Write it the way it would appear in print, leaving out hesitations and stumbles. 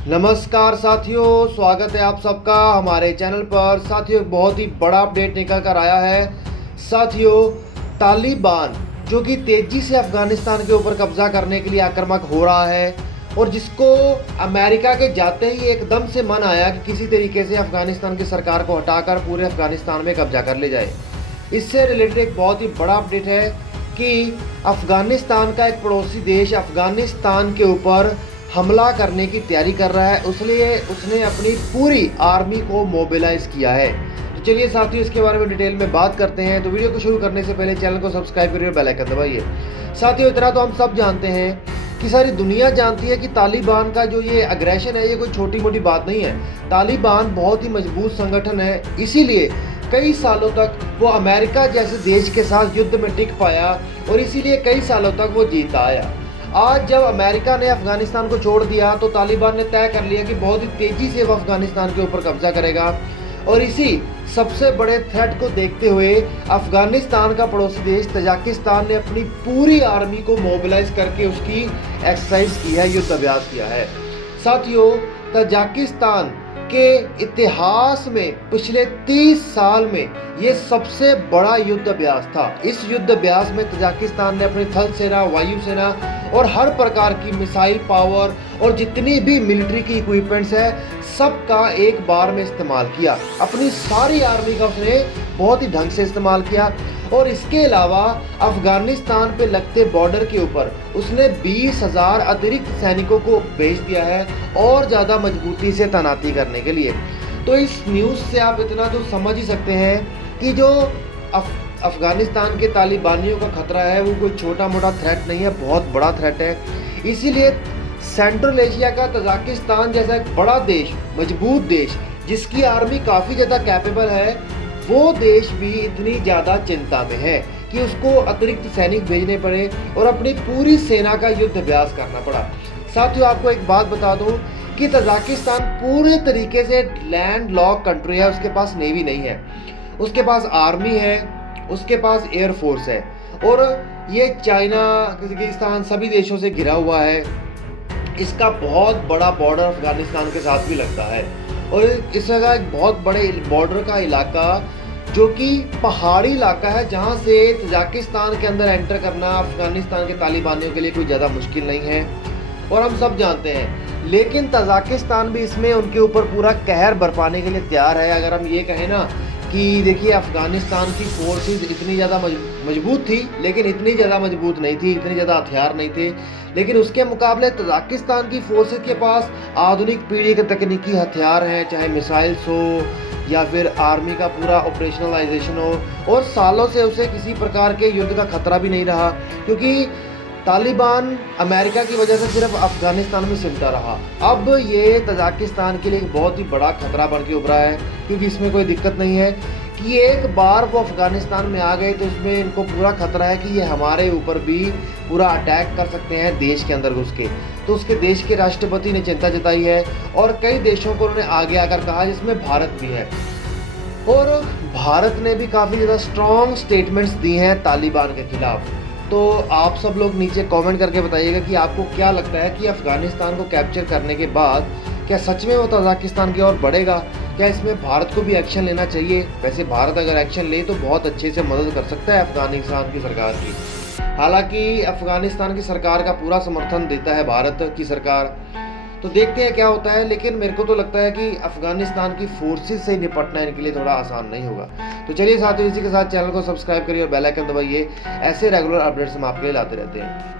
नमस्कार साथियों, स्वागत है आप सबका हमारे चैनल पर। साथियों, बहुत ही बड़ा अपडेट निकल कर आया है। साथियों, तालिबान जो कि तेज़ी से अफ़गानिस्तान के ऊपर कब्ज़ा करने के लिए आक्रामक हो रहा है और जिसको अमेरिका के जाते ही एकदम से मन आया कि किसी तरीके से अफ़गानिस्तान की सरकार को हटाकर पूरे अफ़गानिस्तान में कब्ज़ा कर ले जाए। इससे रिलेटेड एक बहुत ही बड़ा अपडेट है कि अफ़गानिस्तान का एक पड़ोसी देश अफ़गानिस्तान के ऊपर हमला करने की तैयारी कर रहा है, इसलिए उसने अपनी पूरी आर्मी को मोबिलाइज किया है। तो चलिए साथियों, इसके बारे में डिटेल में बात करते हैं। तो वीडियो को शुरू करने से पहले चैनल को सब्सक्राइब करिए और बेल आइकन दबाइए। साथियों, इतना तो हम सब जानते हैं कि सारी दुनिया जानती है कि तालिबान का जो ये अग्रेशन है, ये कोई छोटी मोटी बात नहीं है। तालिबान बहुत ही मजबूत संगठन है, इसीलिए कई सालों तक वो अमेरिका जैसे देश के साथ युद्ध में टिक पाया और इसीलिए कई सालों तक वो जीता आया। आज जब अमेरिका ने अफगानिस्तान को छोड़ दिया तो तालिबान ने तय कर लिया कि बहुत ही तेज़ी से वो अफगानिस्तान के ऊपर कब्जा करेगा और इसी सबसे बड़े थ्रेट को देखते हुए अफगानिस्तान का पड़ोसी देश तजाकिस्तान ने अपनी पूरी आर्मी को मोबिलाइज करके उसकी एक्सरसाइज की है, युद्ध अभ्यास किया है। साथियों, तजाकिस्तान के इतिहास में पिछले 30 साल में ये सबसे बड़ा युद्ध अभ्यास था। इस युद्ध अभ्यास में तजाकिस्तान ने अपनी थल सेना, वायु सेना और हर प्रकार की मिसाइल पावर और जितनी भी मिलिट्री की इक्विपमेंट्स है सबका एक बार में इस्तेमाल किया। अपनी सारी आर्मी का उसने बहुत ही ढंग से इस्तेमाल किया और इसके अलावा अफगानिस्तान पे लगते बॉर्डर के ऊपर उसने 20,000 अतिरिक्त सैनिकों को भेज दिया है और ज़्यादा मजबूती से तैनाती करने के लिए। तो इस न्यूज़ से आप इतना तो समझ ही सकते हैं कि जो अफगानिस्तान के तालिबानियों का खतरा है वो कोई छोटा मोटा थ्रेट नहीं है, बहुत बड़ा थ्रेट है। इसीलिए सेंट्रल एशिया का तजाकिस्तान जैसा एक बड़ा देश, मजबूत देश, जिसकी आर्मी काफ़ी ज़्यादा कैपेबल है, वो देश भी इतनी ज़्यादा चिंता में है कि उसको अतिरिक्त सैनिक भेजने पड़े और अपनी पूरी सेना का युद्ध अभ्यास करना पड़ा। साथियों, आपको एक बात बता दूं कि तजाकिस्तान पूरे तरीके से लैंड लॉक कंट्री है। उसके पास नेवी नहीं है, उसके पास आर्मी है, उसके पास एयरफोर्स है और ये चाइना, किर्गिस्तान सभी देशों से घिरा हुआ है। इसका बहुत बड़ा बॉर्डर अफगानिस्तान के साथ भी लगता है और इस जगह एक बहुत बड़े बॉर्डर का इलाका जो कि पहाड़ी इलाका है, जहां से तजाकिस्तान के अंदर एंटर करना अफगानिस्तान के तालिबानियों के लिए कोई ज़्यादा मुश्किल नहीं है और हम सब जानते हैं। लेकिन तजाकिस्तान भी इसमें उनके ऊपर पूरा कहर बरपाने के लिए तैयार है। अगर हम ये कहें ना कि देखिए, अफगानिस्तान की फोर्सेस इतनी ज़्यादा मजबूत थी लेकिन इतनी ज़्यादा मजबूत नहीं थी, इतने ज़्यादा हथियार नहीं थे, लेकिन उसके मुकाबले तजाकिस्तान की फोर्सेस के पास आधुनिक पीढ़ी के तकनीकी हथियार हैं, चाहे मिसाइल्स हो या फिर आर्मी का पूरा ऑपरेशनलाइजेशन हो। और सालों से उसे किसी प्रकार के युद्ध का खतरा भी नहीं रहा, क्योंकि तालिबान अमेरिका की वजह से सिर्फ अफगानिस्तान में सिमटा रहा। अब ये तजाकिस्तान के लिए एक बहुत ही बड़ा खतरा बन के उभरा है, क्योंकि इसमें कोई दिक्कत नहीं है कि एक बार वो अफगानिस्तान में आ गए तो इसमें इनको पूरा खतरा है कि ये हमारे ऊपर भी पूरा अटैक कर सकते हैं देश के अंदर घुस के। तो उसके देश के राष्ट्रपति ने चिंता जताई है और कई देशों को उन्होंने आगे आकर कहा, जिसमें भारत भी है। और भारत ने भी काफ़ी ज़्यादा स्ट्रॉन्ग स्टेटमेंट्स दी हैं तालिबान के खिलाफ। तो आप सब लोग नीचे कमेंट करके बताइएगा कि आपको क्या लगता है कि अफ़गानिस्तान को कैप्चर करने के बाद क्या सच में वो तजाकिस्तान की ओर बढ़ेगा? क्या इसमें भारत को भी एक्शन लेना चाहिए? वैसे भारत अगर एक्शन ले तो बहुत अच्छे से मदद कर सकता है अफ़गानिस्तान की सरकार की। हालांकि अफ़गानिस्तान की सरकार का पूरा समर्थन देता है भारत की सरकार। तो देखते हैं क्या होता है, लेकिन मेरे को तो लगता है कि अफ़गानिस्तान की फोर्सेस से निपटना इनके लिए थोड़ा आसान नहीं होगा। तो चलिए साथियों, इसी के साथ चैनल को सब्सक्राइब करिए और बेल आइकन दबाइए। ऐसे रेगुलर अपडेट्स हम आपके लिए लाते रहते हैं।